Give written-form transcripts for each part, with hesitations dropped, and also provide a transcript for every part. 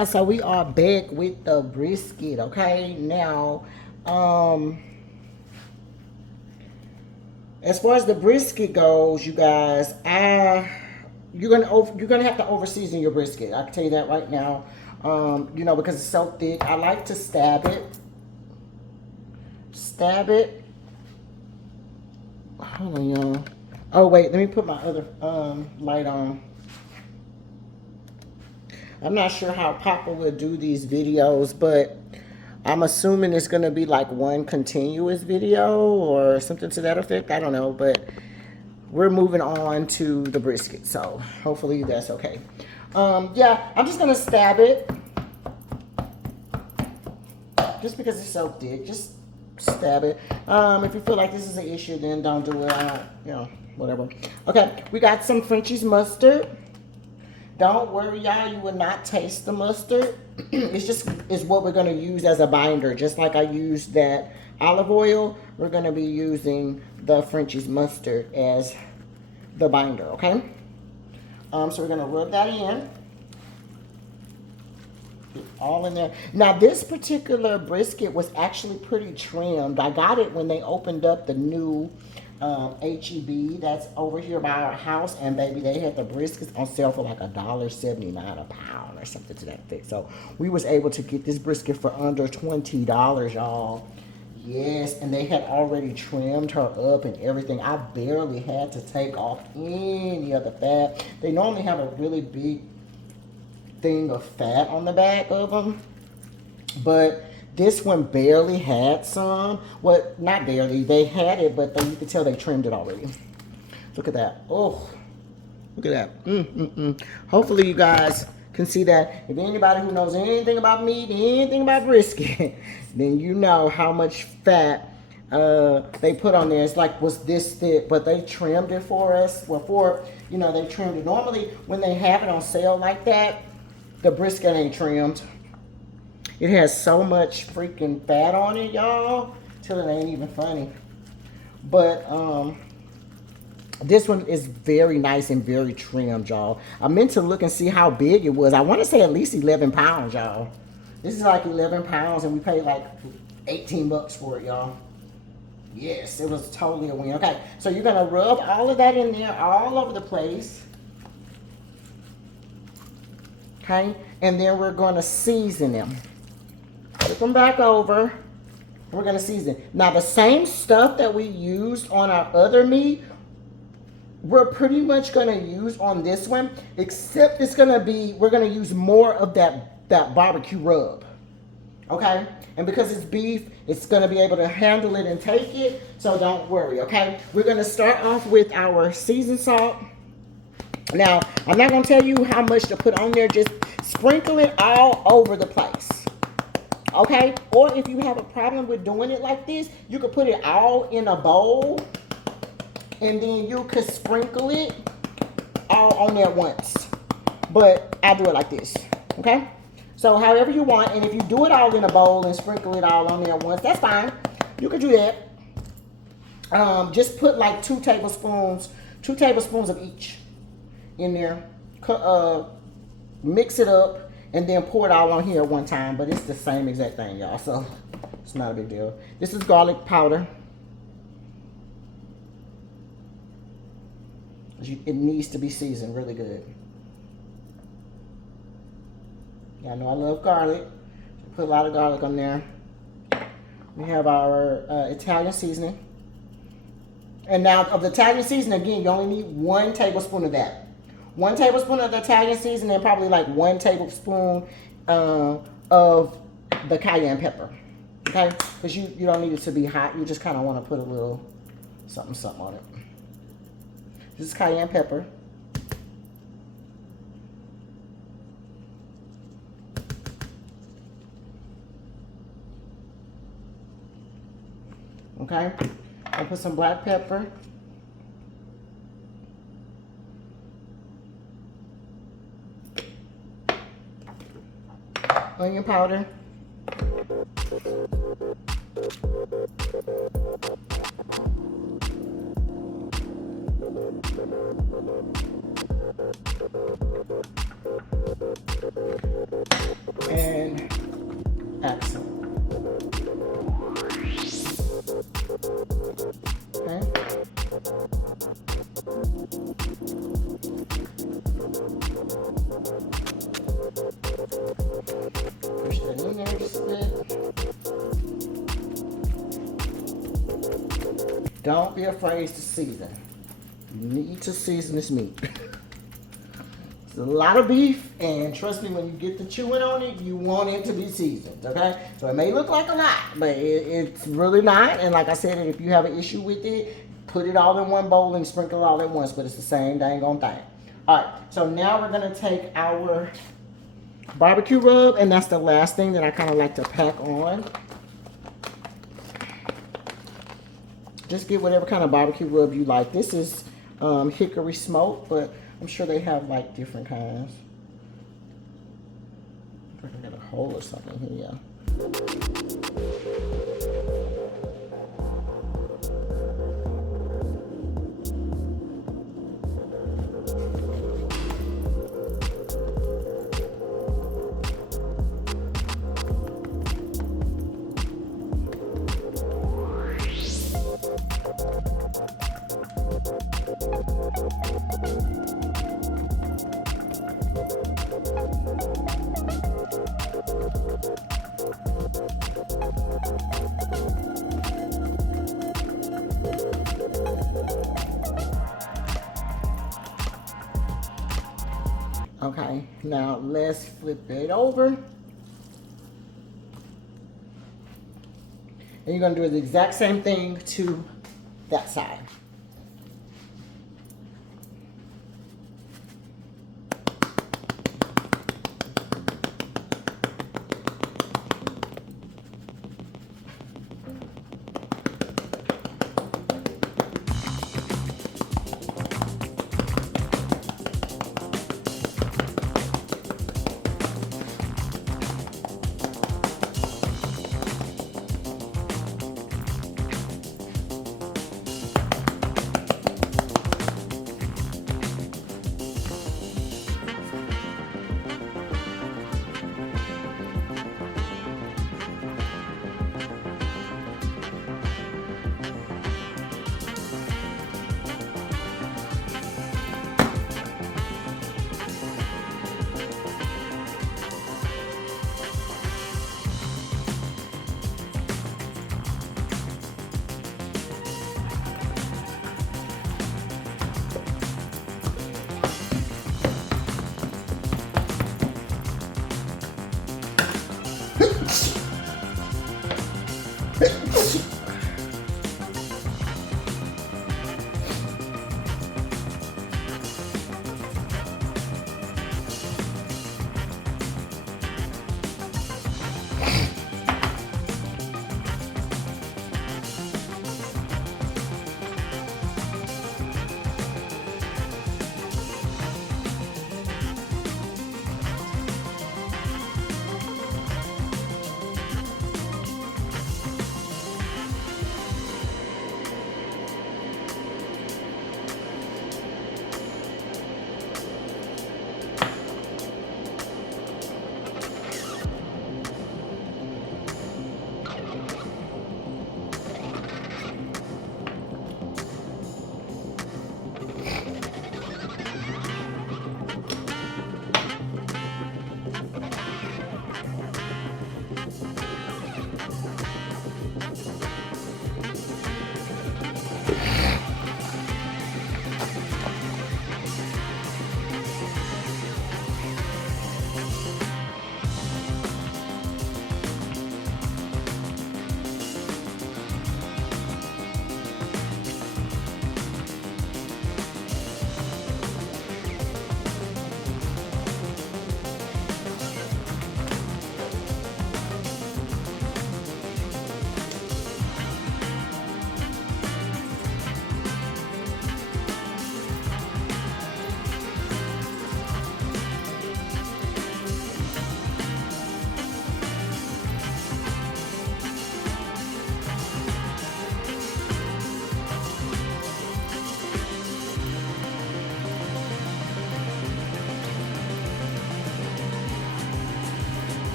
guys, so we are back with the brisket. Okay, now as far as the brisket goes, you guys, you're gonna have to over season your brisket. I can tell you that right now. You know, because it's so thick. I like to stab it. Stab it. Hold on, y'all. Oh wait, let me put my other light on. I'm not sure how Papa will do these videos, but I'm assuming it's going to be like one continuous video or something to that effect. I don't know, but we're moving on to the brisket, so hopefully that's okay. Yeah, I'm just going to stab it. Just because it's so thick, just stab it. If you feel like this is an issue, then don't do it. You know, whatever. Okay, we got some French's mustard. Don't worry, y'all, you will not taste the mustard. It's what we're going to use as a binder. Just like I used that olive oil, we're going to be using the French's mustard as the binder, okay? So we're going to rub that in. Get all in there. Now, this particular brisket was actually pretty trimmed. I got it when they opened up the new HEB that's over here by our house, and baby, they had the briskets on sale for like $1.79 a pound or something to that effect. So we was able to get this brisket for under $20, y'all. Yes, and they had already trimmed her up and everything. I barely had to take off any of the fat. They normally have a really big thing of fat on the back of them, but this one barely had some. Well, not barely. They had it, but you could tell they trimmed it already. Look at that. Oh, look at that. Hopefully you guys can see that. If anybody who knows anything about meat, anything about brisket, then you know how much fat they put on there. It's like, was this thick, but they trimmed it for us. Well, you know, they trimmed it. Normally, when they have it on sale like that, the brisket ain't trimmed. It has so much freaking fat on it, y'all, till it ain't even funny. But this one is very nice and very trimmed, y'all. I meant to look and see how big it was. I want to say at least 11 pounds, y'all. This is like 11 pounds, and we paid like 18 bucks for it, y'all. Yes, it was totally a win. Okay, so you're going to rub all of that in there all over the place. Okay, and then we're going to season them. Flip them back over. We're going to season. Now, the same stuff that we used on our other meat, we're pretty much going to use on this one, except it's going to be, we're going to use more of that barbecue rub. Okay? And because it's beef, it's going to be able to handle it and take it, so don't worry, okay? We're going to start off with our seasoned salt. Now, I'm not going to tell you how much to put on there. Just sprinkle it all over the place. Okay? Or if you have a problem with doing it like this, you could put it all in a bowl, and then you could sprinkle it all on there once. But I do it like this. Okay? So however you want, and if you do it all in a bowl and sprinkle it all on there once, that's fine. You could do that. Just put like 2 tablespoons of each in there. Mix it up. And then pour it all on here at one time. But it's the same exact thing, y'all. So it's not a big deal. This is garlic powder. It needs to be seasoned really good. Y'all know I love garlic. Put a lot of garlic on there. We have our Italian seasoning. And now of the Italian seasoning, again, you only need 1 tablespoon of that. 1 tablespoon of the Italian seasoning and probably like 1 tablespoon of the cayenne pepper. Okay? Because you don't need it to be hot. You just kind of want to put a little something on it. This is cayenne pepper. Okay? I'll put some black pepper. Onion powder. And excellent. Okay. Push that in there just a bit. Don't be afraid to season. You need to season this meat. It's a lot of beef, and trust me, when you get the chewing on it, you want it to be seasoned, okay? So it may look like a lot, but it's really not. And like I said, if you have an issue with it, put it all in one bowl and sprinkle it all at once, but it's the same dang on thing. All right, so now we're gonna take our barbecue rub, and that's the last thing that I kind of like to pack on. Just get whatever kind of barbecue rub you like. This is hickory smoke, but I'm sure they have like different kinds. I can get a hole or something here. Okay, now let's flip it over. And you're gonna do the exact same thing to that side.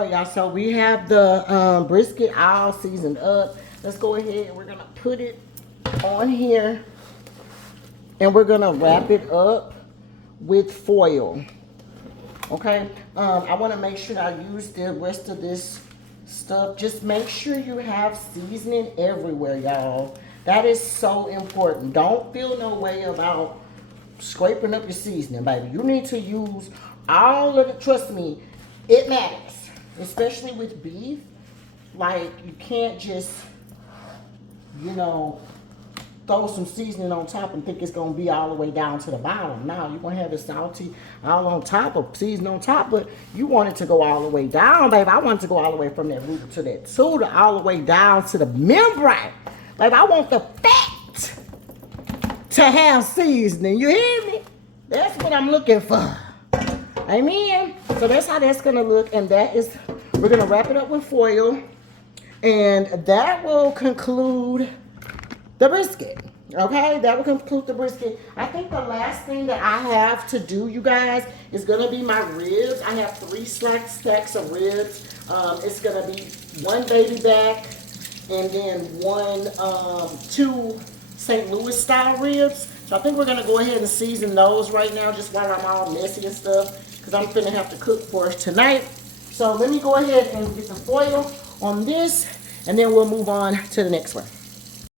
All right, y'all. So we have the brisket all seasoned up. Let's go ahead and we're gonna put it on here, and we're gonna wrap it up with foil. Okay. I want to make sure I use the rest of this stuff. Just make sure you have seasoning everywhere, y'all. That is so important. Don't feel no way about scraping up your seasoning, baby. You need to use all of it. Trust me, it matters, especially with beef. Like, you can't just, you know, throw some seasoning on top and think it's gonna be all the way down to the bottom. Now you're gonna have the salty all on top of seasoning on top, but you want it to go all the way down, baby. I want it to go all the way from that root to that tuda, all the way down to the membrane. Like, I want the fat to have seasoning. You hear me? That's what I'm looking for. Amen. So that's how that's gonna look, and that is, we're gonna wrap it up with foil, and that will conclude the brisket. Okay, that will conclude the brisket. I think the last thing that I have to do, you guys, is gonna be my ribs. I have 3 stacks of ribs. It's gonna be 1 baby back, and then 2 St. Louis style ribs. So I think we're gonna go ahead and season those right now, just while I'm all messy and stuff, because I'm finna have to cook for us tonight. So let me go ahead and get the foil on this, and then we'll move on to the next one.